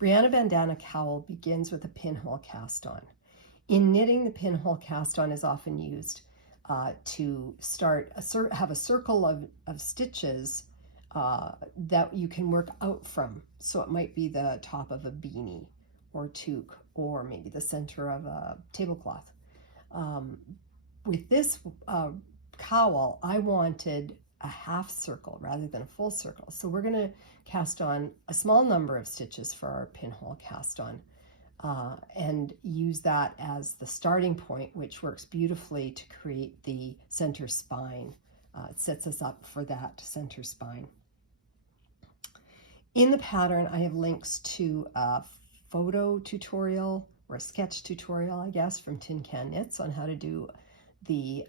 Brianna Bandana Cowl begins with a pinhole cast on. In knitting, the pinhole cast on is often used to start have a circle of stitches that you can work out from. So it might be the top of a beanie or toque, or maybe the center of a tablecloth. With this cowl, I wanted a half circle rather than a full circle. So we're going to cast on a small number of stitches for our pinhole cast on and use that as the starting point, which works beautifully to create the center spine. It sets us up for that center spine. In the pattern, I have links to a photo tutorial or a sketch tutorial, I guess, from Tin Can Knits on how to do the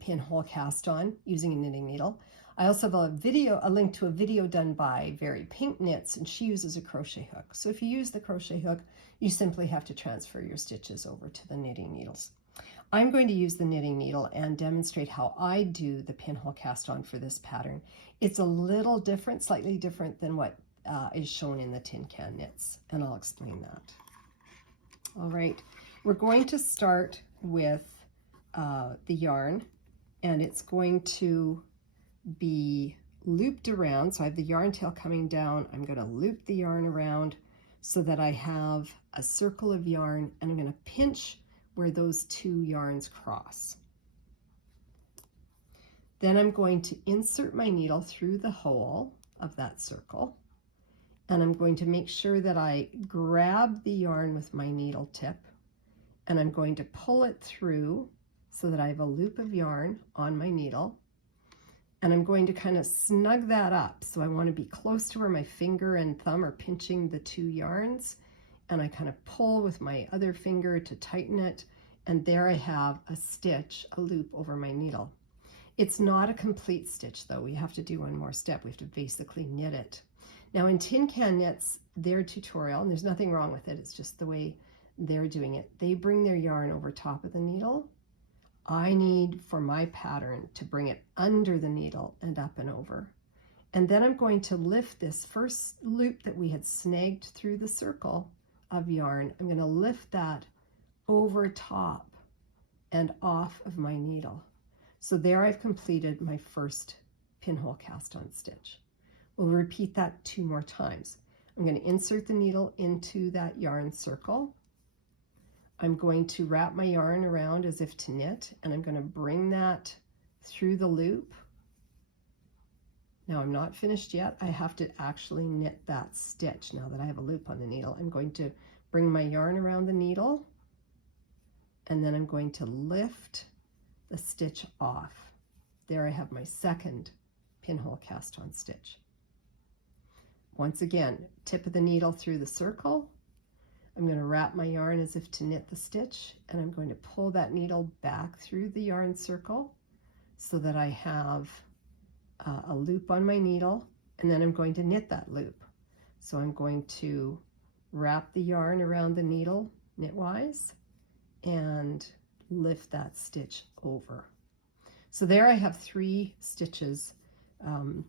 pinhole cast on using a knitting needle. I also have a link to a video done by Very Pink Knits, and she uses a crochet hook. So if you use the crochet hook, you simply have to transfer your stitches over to the knitting needles. I'm going to use the knitting needle and demonstrate how I do the pinhole cast on for this pattern. It's a little different, slightly different than what is shown in the Tin Can Knits, and I'll explain that. All right, we're going to start with the yarn, and it's going to be looped around. So I have the yarn tail coming down. I'm going to loop the yarn around so that I have a circle of yarn, and I'm going to pinch where those two yarns cross. Then I'm going to insert my needle through the hole of that circle, and I'm going to make sure that I grab the yarn with my needle tip, and I'm going to pull it through so that I have a loop of yarn on my needle, and I'm going to kind of snug that up. So I want to be close to where my finger and thumb are pinching the two yarns, and I kind of pull with my other finger to tighten it, and there I have a stitch, a loop over my needle. It's not a complete stitch though. We have to do one more step. We have to basically knit it. Now in Tin Can Knits, their tutorial, and there's nothing wrong with it, it's just the way they're doing it. They bring their yarn over top of the needle. I need, for my pattern, to bring it under the needle and up and over. And then I'm going to lift this first loop that we had snagged through the circle of yarn. I'm going to lift that over top and off of my needle. So there I've completed my first pinhole cast on stitch. We'll repeat that 2 more times. I'm going to insert the needle into that yarn circle. I'm going to wrap my yarn around as if to knit, and I'm going to bring that through the loop. Now I'm not finished yet. I have to actually knit that stitch now that I have a loop on the needle. I'm going to bring my yarn around the needle, and then I'm going to lift the stitch off. There I have my second pinhole cast on stitch. Once again, tip of the needle through the circle. I'm going to wrap my yarn as if to knit the stitch, and I'm going to pull that needle back through the yarn circle so that I have a loop on my needle, and then I'm going to knit that loop. So I'm going to wrap the yarn around the needle knitwise and lift that stitch over. So there I have 3 stitches on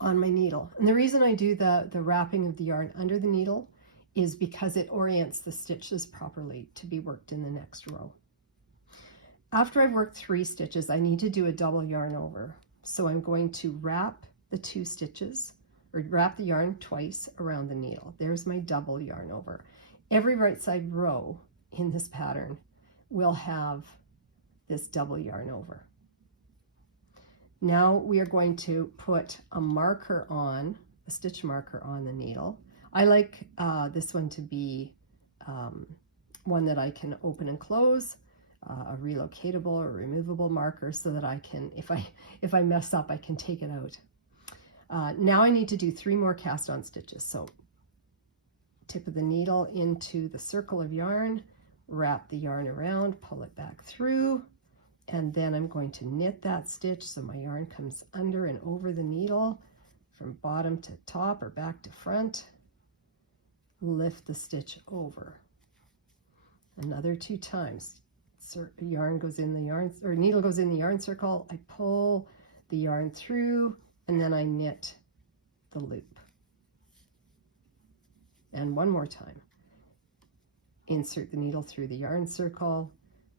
my needle. And the reason I do the wrapping of the yarn under the needle is because it orients the stitches properly to be worked in the next row. After I've worked 3 stitches, I need to do a double yarn over. So I'm going to wrap the 2 stitches, or wrap the yarn twice around the needle. There's my double yarn over. Every right side row in this pattern will have this double yarn over. Now we are going to put a marker on, a stitch marker on the needle. I like this one to be one that I can open and close, a relocatable or removable marker, so that I can, if I mess up, I can take it out. Now I need to do 3 more cast on stitches. So tip of the needle into the circle of yarn, wrap the yarn around, pull it back through, and then I'm going to knit that stitch so my yarn comes under and over the needle from bottom to top or back to front. Lift the stitch over. Another 2 times. Yarn goes in the yarn, or needle goes in the yarn circle. I pull the yarn through, and then I knit the loop. And one more time. Insert the needle through the yarn circle,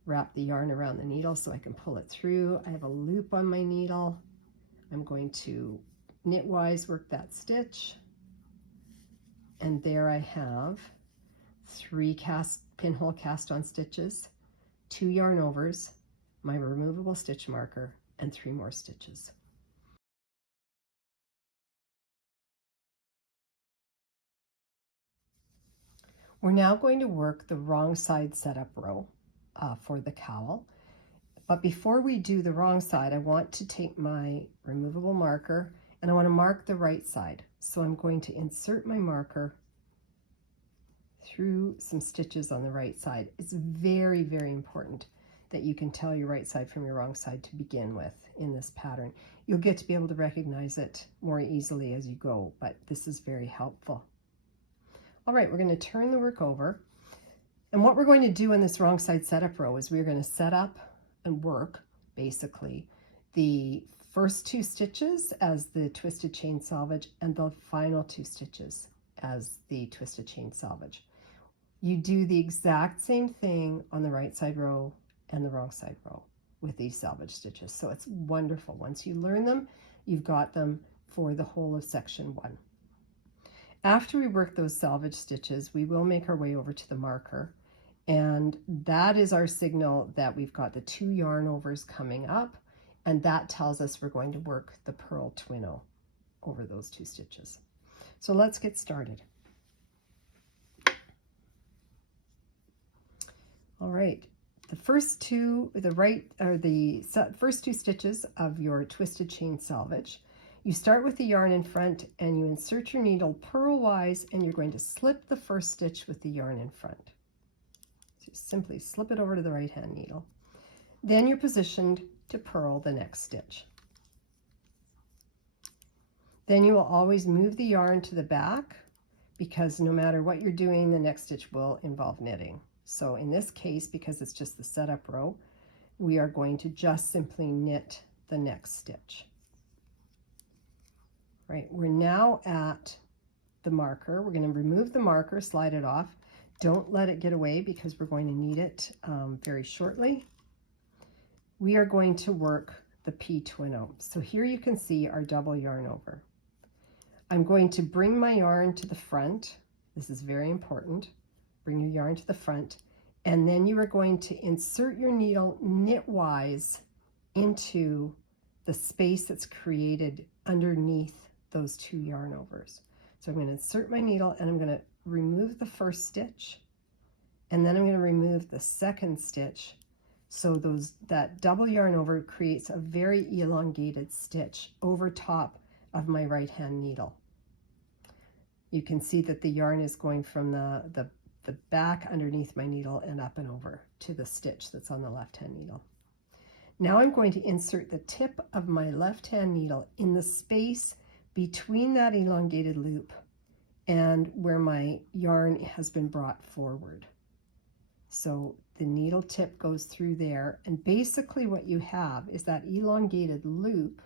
wrap the yarn around the needle so I can pull it through. I have a loop on my needle. I'm going to knitwise work that stitch. And there I have 3 pinhole cast on stitches, 2 yarn overs, my removable stitch marker, and 3 more stitches. We're now going to work the wrong side setup row for the cowl. But before we do the wrong side, I want to take my removable marker and I want to mark the right side. So I'm going to insert my marker through some stitches on the right side. It's very, very important that you can tell your right side from your wrong side to begin with in this pattern. You'll get to be able to recognize it more easily as you go, but this is very helpful. All right, we're going to turn the work over. And what we're going to do in this wrong side setup row is we're going to set up and work, basically, the first 2 stitches as the twisted chain selvage and the final 2 stitches as the twisted chain selvage. You do the exact same thing on the right side row and the wrong side row with these selvage stitches. So it's wonderful. Once you learn them, you've got them for the whole of section 1. After we work those selvage stitches, we will make our way over to the marker, and that is our signal that we've got the 2 yarn overs coming up, and that tells us we're going to work the purl twinno over those 2 stitches. So let's get started. All right, the first 2 stitches of your twisted chain selvage. You start with the yarn in front and you insert your needle purlwise, and you're going to slip the first stitch with the yarn in front. So simply slip it over to the right hand needle. Then you're positioned to purl the next stitch. Then you will always move the yarn to the back, because no matter what you're doing, the next stitch will involve knitting. So in this case, because it's just the setup row, we are going to just simply knit the next stitch. Right, we're now at the marker. We're going to remove the marker, slide it off. Don't let it get away because we're going to need it very shortly. We are going to work the P twinno. So here you can see our double yarn over. I'm going to bring my yarn to the front. This is very important. Bring your yarn to the front, and then you are going to insert your needle knitwise into the space that's created underneath those 2 yarn overs. So I'm going to insert my needle and I'm going to remove the first stitch, and then I'm going to remove the second stitch. So that double yarn over creates a very elongated stitch over top of my right hand needle. You can see that the yarn is going from the back underneath my needle and up and over to the stitch that's on the left hand needle. Now I'm going to insert the tip of my left hand needle in the space between that elongated loop and where my yarn has been brought forward. So the needle tip goes through there, and basically what you have is that elongated loop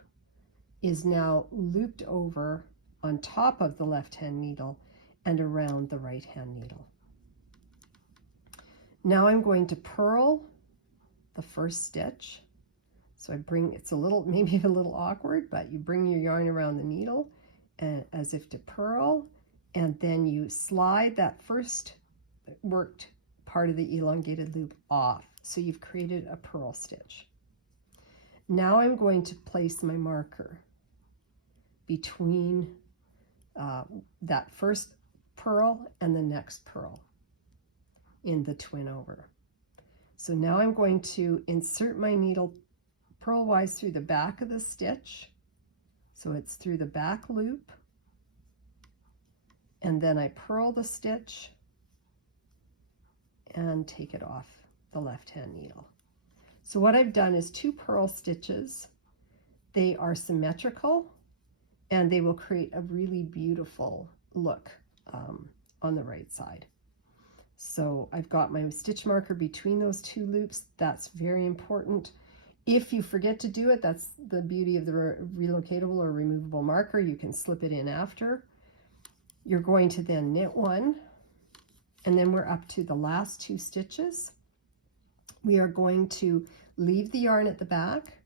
is now looped over on top of the left hand needle and around the right hand needle. Now I'm going to purl the first stitch. So I bring, it's a little, maybe a little awkward, but you bring your yarn around the needle and as if to purl, and then you slide that first worked part of the elongated loop off. So you've created a purl stitch. Now I'm going to place my marker between that first purl and the next purl in the twin over. So now I'm going to insert my needle purlwise through the back of the stitch. So it's through the back loop, and then I purl the stitch and take it off the left hand needle. So what I've done is 2 purl stitches. They are symmetrical and they will create a really beautiful look on the right side. So I've got my stitch marker between those 2 loops. That's very important. If you forget to do it, that's the beauty of the relocatable or removable marker. You can slip it in after. You're going to then knit one, and then we're up to the last 2 stitches. We are going to leave the yarn at the back.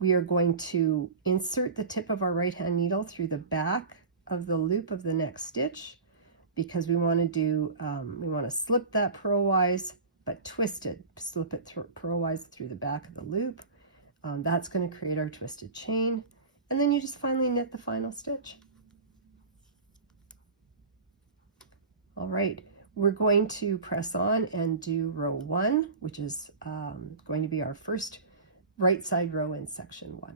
We are going to insert the tip of our right hand needle through the back of the loop of the next stitch, because we want to do, we want to slip that purlwise, but twisted. Slip it purlwise through the back of the loop. That's going to create our twisted chain. And then you just finally knit the final stitch. All right, we're going to press on and do row 1, which is going to be our first right side row in section 1.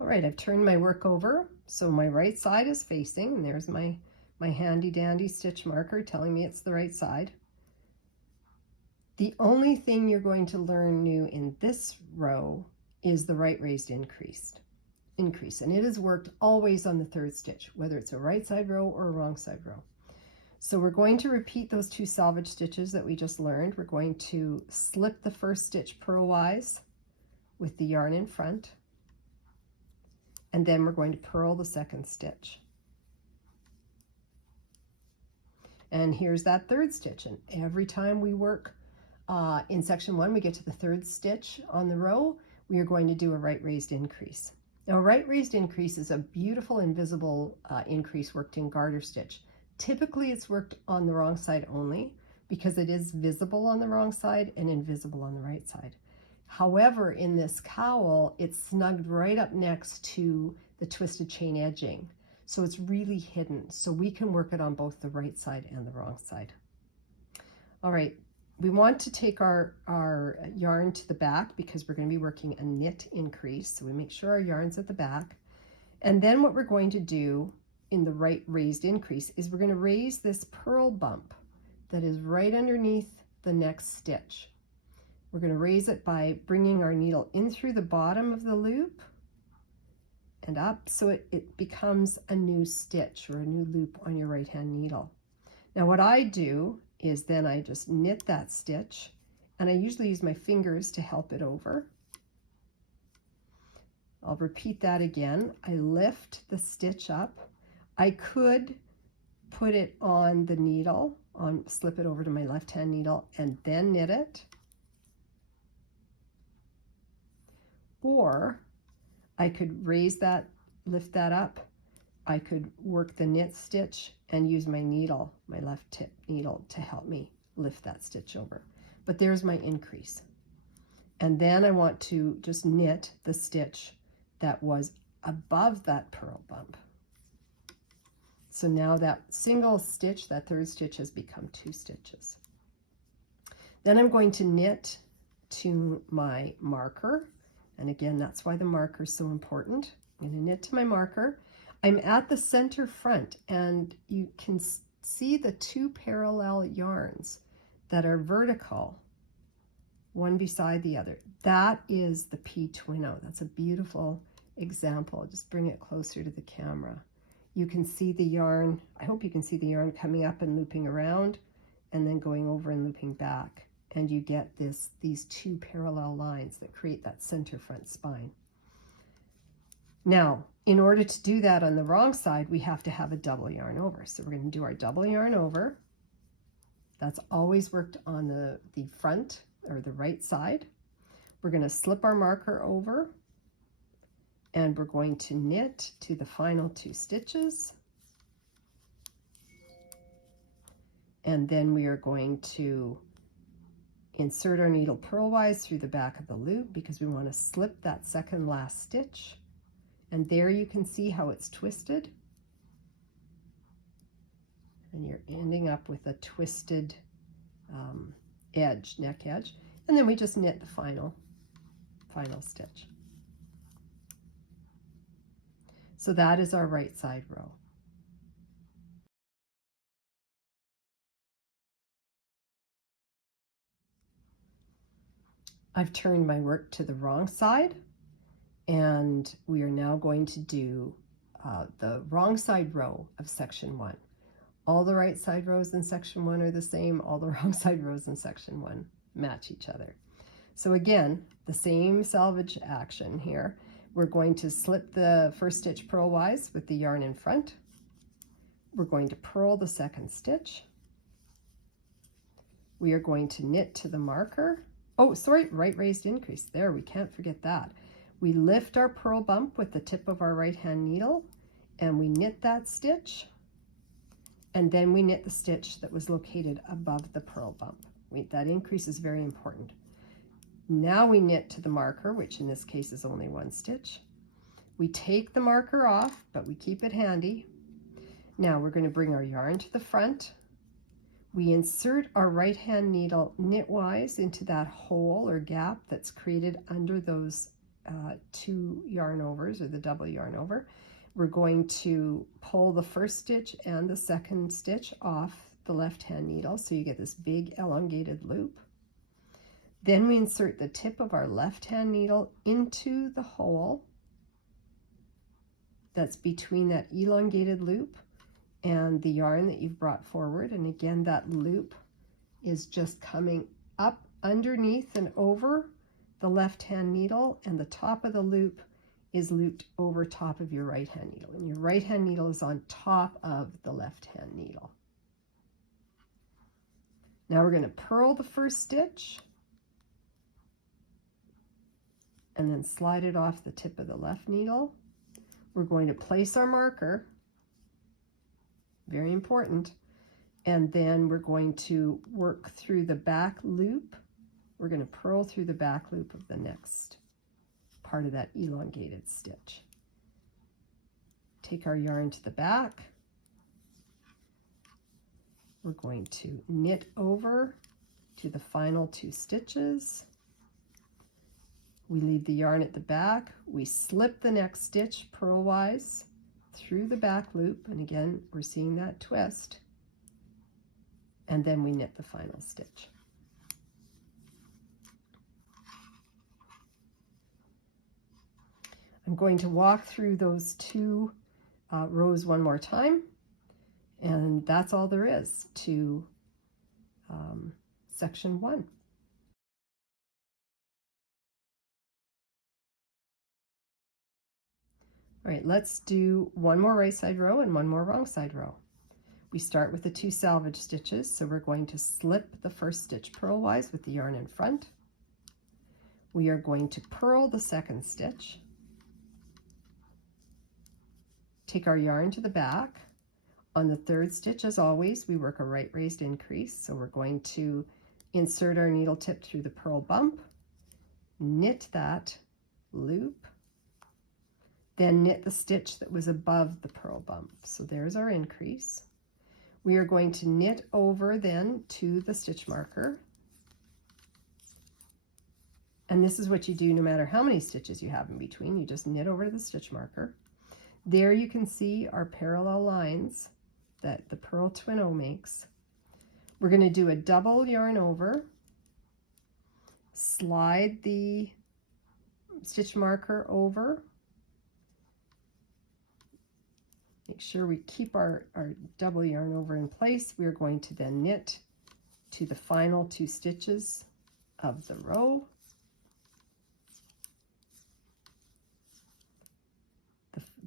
All right, I've turned my work over, so my right side is facing, and there's my handy dandy stitch marker telling me it's the right side. The only thing you're going to learn new in this row is the right raised increase, and it is worked always on the 3rd stitch, whether it's a right side row or a wrong side row. So we're going to repeat those 2 selvage stitches that we just learned. We're going to slip the 1st stitch purlwise with the yarn in front, and then we're going to purl the 2nd stitch. And here's that 3rd stitch, and every time we work in section 1, we get to the 3rd stitch on the row, we are going to do a right raised increase. Now, a right raised increase is a beautiful invisible increase worked in garter stitch. Typically it's worked on the wrong side only, because it is visible on the wrong side and invisible on the right side. However, in this cowl, it's snugged right up next to the twisted chain edging. So it's really hidden. So we can work it on both the right side and the wrong side. All right, we want to take our yarn to the back because we're going to be working a knit increase. So we make sure our yarn's at the back. And then what we're going to do in the right raised increase is we're going to raise this purl bump that is right underneath the next stitch. We're going to raise it by bringing our needle in through the bottom of the loop and up, so it becomes a new stitch or a new loop on your right hand needle. Now what I do is then I just knit that stitch, and I usually use my fingers to help it over. I'll repeat that again. I lift the stitch up. I could put it on the needle, slip it over to my left hand needle and then knit it. Or I could raise that, lift that up. I could work the knit stitch and use my needle, my left tip needle, to help me lift that stitch over. But there's my increase. And then I want to just knit the stitch that was above that purl bump. So now that single stitch, that 3rd stitch, has become 2 stitches. Then I'm going to knit to my marker. And again, that's why the marker is so important. I'm going to knit to my marker. I'm at the center front, and you can see the 2 parallel yarns that are vertical, one beside the other. That is the P Twino. That's a beautiful example. I'll just bring it closer to the camera. You can see the yarn, I hope you can see the yarn coming up and looping around and then going over and looping back. And you get these 2 parallel lines that create that center front spine. Now, in order to do that on the wrong side, we have to have a double yarn over. So we're going to do our double yarn over. That's always worked on the front or the right side. We're going to slip our marker over, and we're going to knit to the final 2 stitches. And then we are going to insert our needle purlwise through the back of the loop because we want to slip that 2nd last stitch. And there you can see how it's twisted. And you're ending up with a twisted edge, neck edge. And then we just knit the final stitch. So that is our right side row. I've turned my work to the wrong side, and we are now going to do the wrong side row of section 1. All the right side rows in section 1 are the same. All the wrong side rows in section 1 match each other. So again, the same selvage action here. We're going to slip the first stitch purlwise with the yarn in front. We're going to purl the second stitch. We are going to knit to the marker. Oh, sorry, right raised increase. There, we can't forget that. We lift our purl bump with the tip of our right hand needle and we knit that stitch, and then we knit the stitch that was located above the purl bump. That increase is very important. Now we knit to the marker, which in this case is only one stitch. We take the marker off, but we keep it handy. Now we're going to bring our yarn to the front. We insert our right hand needle knitwise into that hole or gap that's created under those two yarn overs, or the double yarn over. We're going to pull the first stitch and the second stitch off the left hand needle, so you get this big elongated loop. Then we insert the tip of our left hand needle into the hole that's between that elongated loop and the yarn that you've brought forward. And again, that loop is just coming up underneath and over the left hand needle, and the top of the loop is looped over top of your right hand needle, and your right hand needle is on top of the left hand needle. Now we're going to purl the first stitch and then slide it off the tip of the left needle. We're going to place our marker, very important, and then we're going to work through the back loop. We're going to purl through the back loop of the next part of that elongated stitch. Take our yarn to the back. We're going to knit over to the final two stitches. We leave the yarn at the back. We slip the next stitch purlwise through the back loop, and again we're seeing that twist, and then we knit the final stitch. I'm going to walk through those two rows one more time, and that's all there is to section 1. All right, let's do one more right side row and one more wrong side row. We start with the 2 selvage stitches, so we're going to slip the first stitch purlwise with the yarn in front. We are going to purl the second stitch. Take our yarn to the back. On the third stitch, as always, we work a right raised increase, so we're going to insert our needle tip through the purl bump, knit that loop, then knit the stitch that was above the purl bump. So there's our increase. We are going to knit over then to the stitch marker. And this is what you do no matter how many stitches you have in between. You just knit over to the stitch marker. There you can see our parallel lines that the Purl Twino makes. We're going to do a double yarn over, slide the stitch marker over, make sure we keep our double yarn over in place. We are going to then knit to the final 2 stitches of the row.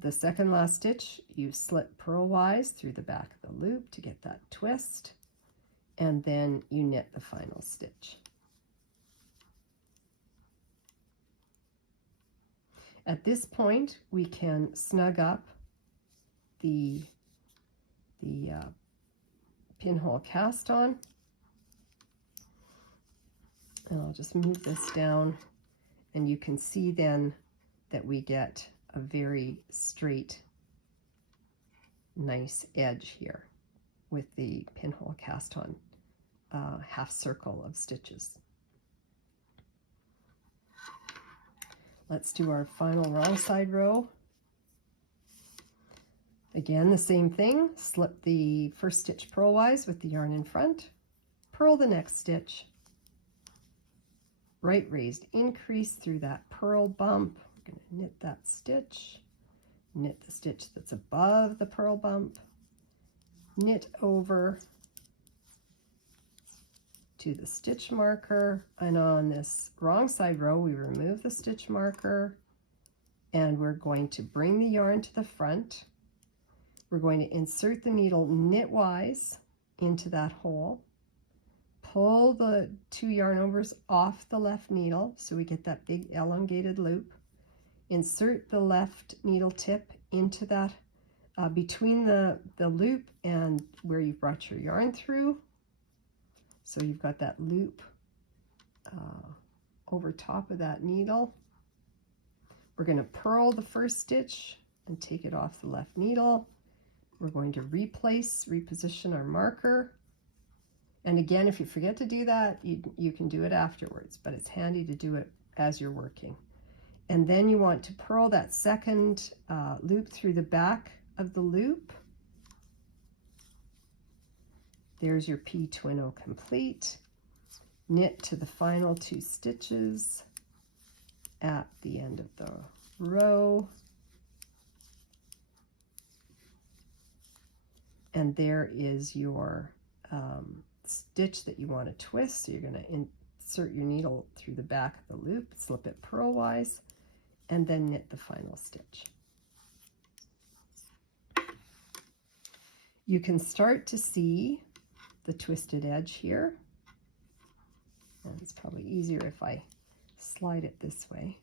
The second last stitch, you slip purlwise through the back of the loop to get that twist, and then you knit the final stitch. At this point, we can snug up the pinhole cast on, and I'll just move this down, and you can see then that we get a very straight, nice edge here with the pinhole cast on half circle of stitches. Let's do our final wrong side row. Again, the same thing, slip the first stitch purlwise with the yarn in front, purl the next stitch, right raised increase through that purl bump. We're going to knit that stitch, knit the stitch that's above the purl bump, knit over to the stitch marker, and on this wrong side row we remove the stitch marker and we're going to bring the yarn to the front. We're going to insert the needle knitwise into that hole, pull the 2 yarn overs off the left needle so we get that big elongated loop, insert the left needle tip into that between the loop and where you've brought your yarn through. So you've got that loop over top of that needle. We're going to purl the first stitch and take it off the left needle. We're going to reposition our marker. And again, if you forget to do that, you can do it afterwards, but it's handy to do it as you're working. And then you want to purl that second loop through the back of the loop. There's your P-Twin-O complete. Knit to the final 2 stitches at the end of the row. And there is your stitch that you want to twist. So you're going to insert your needle through the back of the loop, slip it purlwise, and then knit the final stitch. You can start to see the twisted edge here. And it's probably easier if I slide it this way.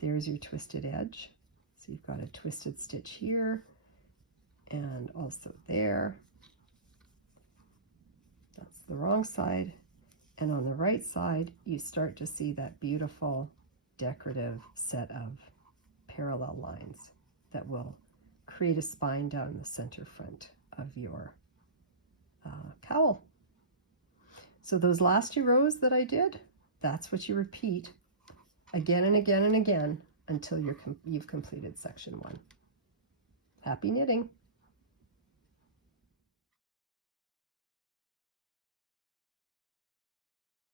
There's your twisted edge. So you've got a twisted stitch here and also there. That's the wrong side. And on the right side, you start to see that beautiful decorative set of parallel lines that will create a spine down the center front of your cowl. So those last 2 rows that I did, that's what you repeat again and again and again until you've completed section 1. Happy knitting!